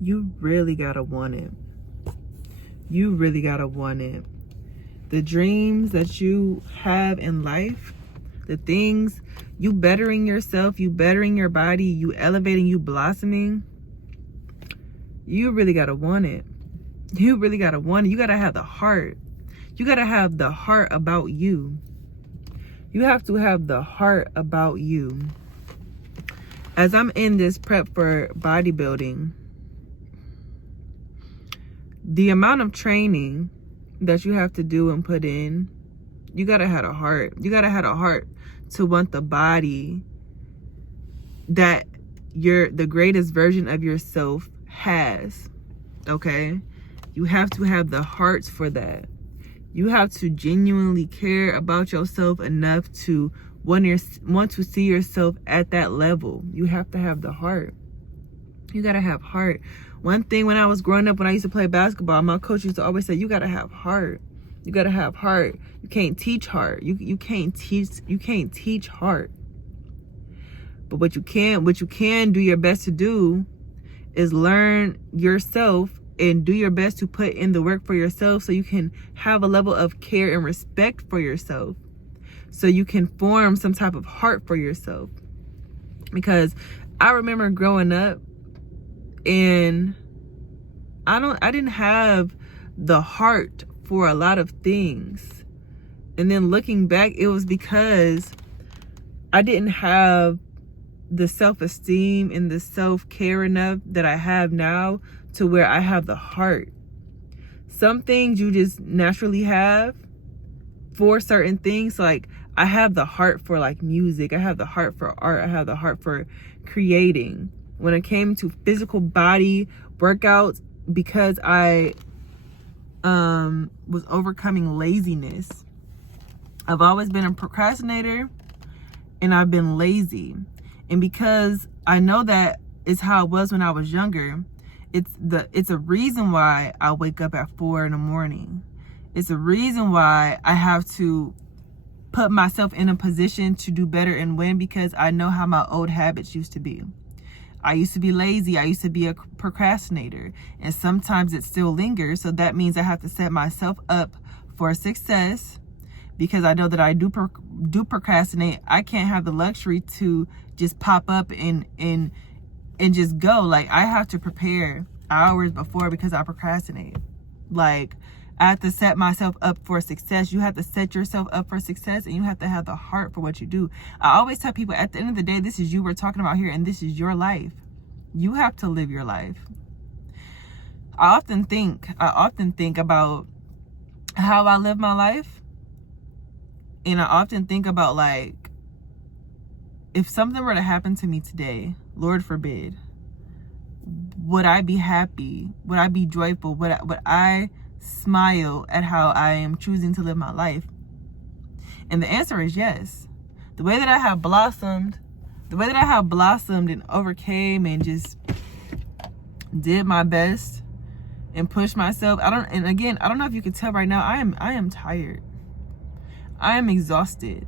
You really gotta want it. You really gotta want it. The dreams that you have in life, the things, you bettering yourself, you bettering your body, you elevating, you blossoming, you really gotta want it. You really gotta want it. You gotta have the heart. You gotta have the heart about you. You have to have the heart about you. As I'm in this prep for bodybuilding, the amount of training that you have to do and put in, you gotta have a heart. You gotta have a heart to want the body that the greatest version of yourself has. Okay? You have to have the hearts for that. You have to genuinely care about yourself enough to want to see yourself at that level. You have to have the heart. You gotta have heart. One thing when I was growing up, when I used to play basketball, my coach used to always say, you gotta have heart. You gotta have heart. You can't teach heart. You can't teach heart. But what you can do your best to do is learn yourself and do your best to put in the work for yourself, so you can have a level of care and respect for yourself, so you can form some type of heart for yourself. Because I remember growing up and I didn't have the heart for a lot of things. And then looking back, it was because I didn't have the self-esteem and the self-care enough that I have now to where I have the heart. Some things you just naturally have for certain things. Like I have the heart for like music. I have the heart for art. I have the heart for creating. When it came to physical body workouts, because I was overcoming laziness. I've always been a procrastinator and I've been lazy. And because I know that is how it was when I was younger, it's a reason why I wake up at 4 a.m. It's a reason why I have to put myself in a position to do better and win, because I know how my old habits used to be. I used to be lazy. I used to be a procrastinator, and sometimes it still lingers. So that means I have to set myself up for success, because I know that I do procrastinate. I can't have the luxury to just pop up and just go. Like I have to prepare hours before because I procrastinate. Like I have to set myself up for success. You have to set yourself up for success, and you have to have the heart for what you do. I always tell people, at the end of the day, this is you we're talking about here, and this is your life. You have to live your life. I often think about how I live my life, and I often think about, like, if something were to happen to me today, Lord forbid, would I be happy? Would I be joyful? Would I smile at how I am choosing to live my life? And the answer is yes. The way that I have blossomed and overcame and just did my best and pushed myself. I don't know if you can tell right now, I am tired. I am exhausted.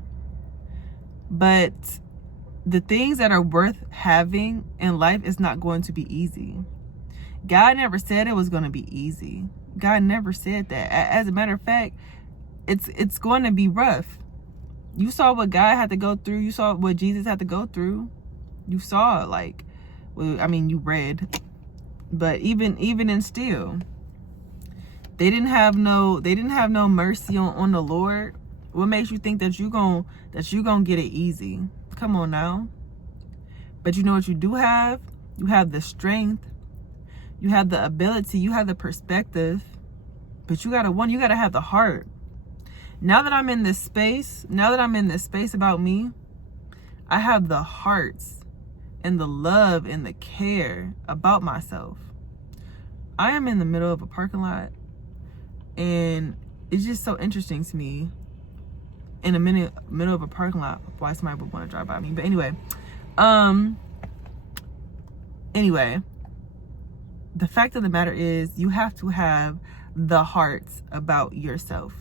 But the things that are worth having in life is not going to be easy. God never said it was going to be easy. God never said that. As a matter of fact, it's going to be rough. You saw what God had to go through. You saw what Jesus had to go through. You saw, like, well, I mean, you read, but even in still, they didn't have no mercy on the Lord. What makes you think that you gonna get it easy? Come on now. But you know what you do have? You have the strength. You have the ability. You have the perspective. But you gotta have the heart. Now that I'm in this space about me, I have the hearts and the love and the care about myself. I am in the middle of a parking lot, and it's just so interesting to me. In the middle of a parking lot, why somebody would want to drive by me. But anyway, the fact of the matter is, you have to have the hearts about yourself.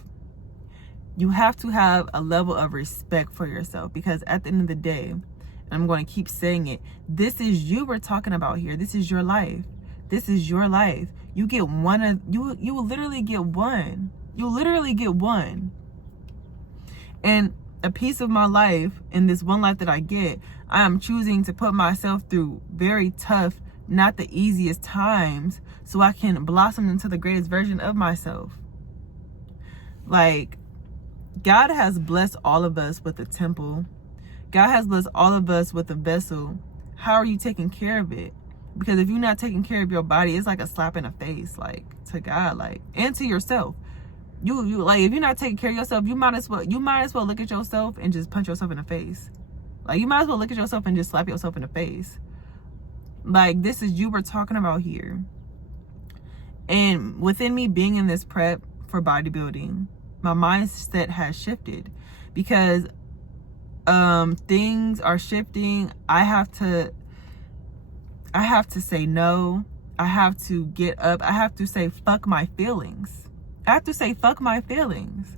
You have to have a level of respect for yourself, because at the end of the day, and I'm going to keep saying it, this is you we're talking about here. This is your life. This is your life. You get one of you will literally get one. You'll literally get one. And a piece of my life, in this one life that I get, I am choosing to put myself through very tough, not the easiest times, so I can blossom into the greatest version of myself. Like, God has blessed all of us with a temple. God has blessed all of us with a vessel. How are you taking care of it? Because if you're not taking care of your body, it's like a slap in the face, like, to God, like, and to yourself. You like, if you're not taking care of yourself, you might as well look at yourself and just punch yourself in the face. Like, you might as well look at yourself and just slap yourself in the face. Like, this is you we're talking about here. And within me being in this prep for bodybuilding, my mindset has shifted because things are shifting. I have to say no. I have to get up. I have to say fuck my feelings. I have to say fuck my feelings.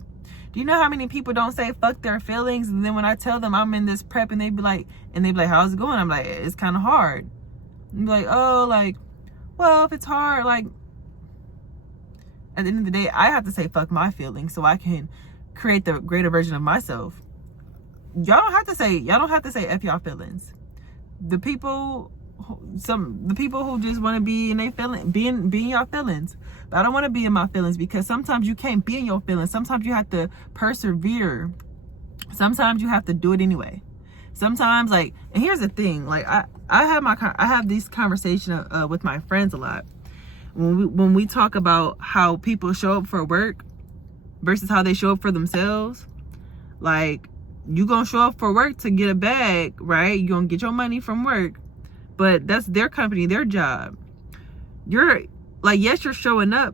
Do you know how many people don't say fuck their feelings? And then when I tell them I'm in this prep and they be like, how's it going? I'm like, it's kind of hard. And be like, oh, like, well, if it's hard, like, at the end of the day, I have to say fuck my feelings so I can create the greater version of myself. Y'all don't have to say F y'all feelings. The people who just want to be in their feelings, be in y'all feelings. But I don't want to be in my feelings, because sometimes you can't be in your feelings. Sometimes you have to persevere. Sometimes you have to do it anyway. Sometimes, like, and here's the thing, like, I have these conversations with my friends a lot. When we talk about how people show up for work versus how they show up for themselves. Like, you gonna show up for work to get a bag, right? You gonna get your money from work, but that's their company, their job. You're like, yes, you're showing up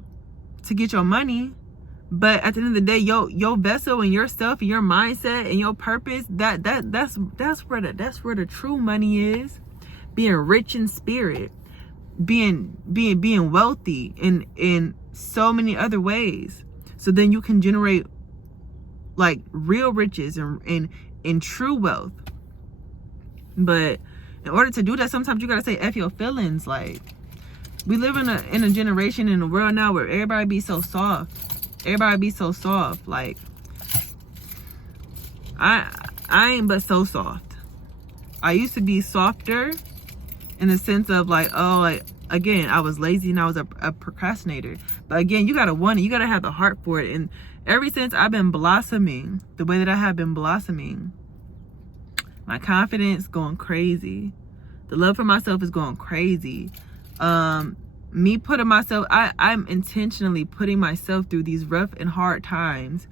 to get your money, but at the end of the day, your vessel and yourself and your mindset and your purpose, that's where the true money is. Being rich in spirit, being wealthy in so many other ways. So then you can generate like real riches and true wealth. But in order to do that, sometimes you gotta say F your feelings. Like, we live in a generation, in a world now where everybody be so soft. Everybody be so soft. Like, I ain't but so soft. I used to be softer in the sense of like, oh, like, again, I was lazy and I was a procrastinator. But again, you gotta want it. You gotta have the heart for it. And ever since I've been blossoming the way that I have been blossoming, my confidence going crazy. The love for myself is going crazy. Me putting myself, I'm intentionally putting myself through these rough and hard times.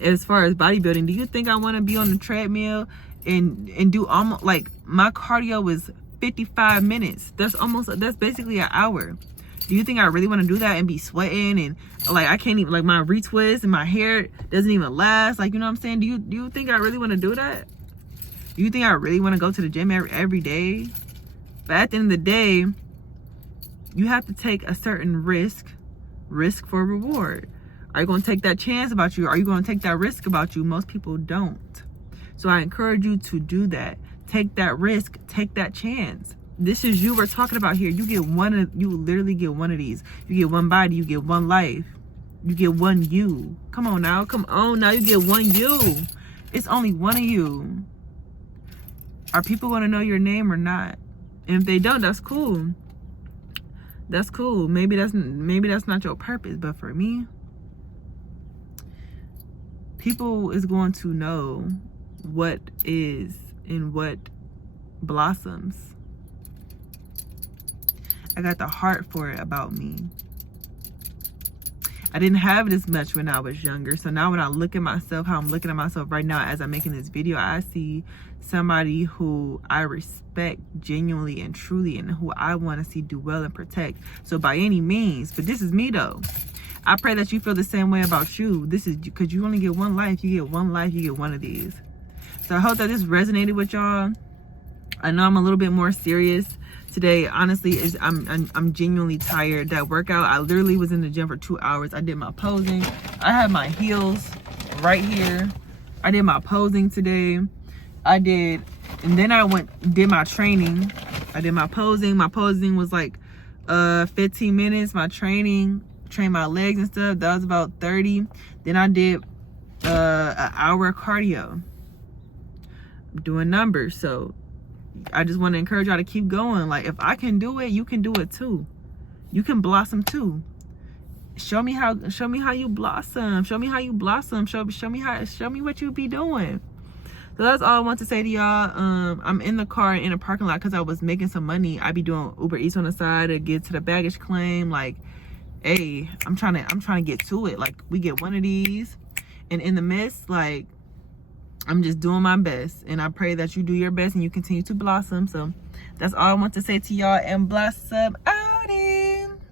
As far as bodybuilding, do you think I want to be on the treadmill and do almost, like, my cardio is 55 minutes? That's basically an hour. Do you think I really want to do that and be sweating and like I can't even, like, my retwist and my hair doesn't even last? Like, you know what I'm saying? Do you think I really want to do that? Do you think I really want to go to the gym every day? But at the end of the day, you have to take a certain risk for reward. Are you going to take that chance about you? Are you going to take that risk about you? Most people don't. So I encourage you to do that. Take that risk, take that chance. This is you we're talking about here. You literally get one of these. You get one body, you get one life. You get one you. Come on now, you get one you. It's only one of you. Are people going to know your name or not? And if they don't, that's cool. That's cool. Maybe that's not your purpose, but for me, people is going to know what is and what blossoms. I got the heart for it about me. I didn't have it as much when I was younger. So now when I look at myself, how I'm looking at myself right now as I'm making this video, I see somebody who I respect genuinely and truly, and who I want to see do well and protect. So by any means, but this is me though. I pray that you feel the same way about you. This is because you only get one life. You get one life. You get one of these. So I hope that this resonated with y'all. I know I'm a little bit more serious today. Honestly, I'm genuinely tired. That workout, I literally was in the gym for 2 hours. I did my posing. I have my heels right here. I did my posing today. And then I did my training. I did my posing. My posing was like 15 minutes. My train my legs and stuff, that was about 30. Then I did an hour of cardio. I'm doing numbers. So I just want to encourage y'all to keep going. Like, if I can do it, you can do it too. You can blossom too. Show me how you blossom. Show me how you blossom. Show me what you be doing. So that's all I want to say to y'all. I'm in the car in a parking lot because I was making some money. I be doing Uber Eats on the side to get to the baggage claim. Like, hey, I'm trying to get to it. Like, we get one of these, and in the midst, like, I'm just doing my best, and I pray that you do your best and you continue to blossom. So that's all I want to say to y'all, and blossom out.